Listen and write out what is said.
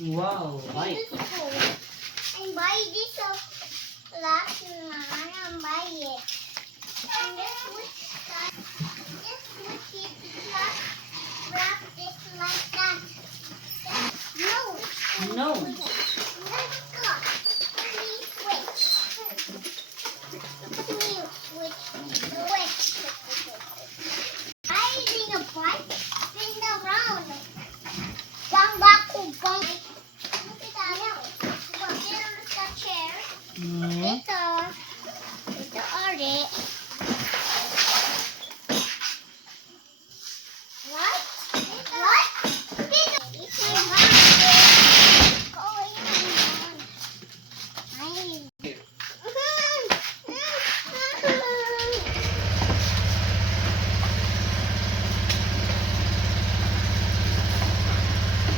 Wow, bike. Beautiful. And buy this last night and buy it. And this switch is like wrap this like that. No. No. Let's go. Let me switch. Let me switch. Riding a bike, spin around. Bang back. Look at that. Look, there's the chair.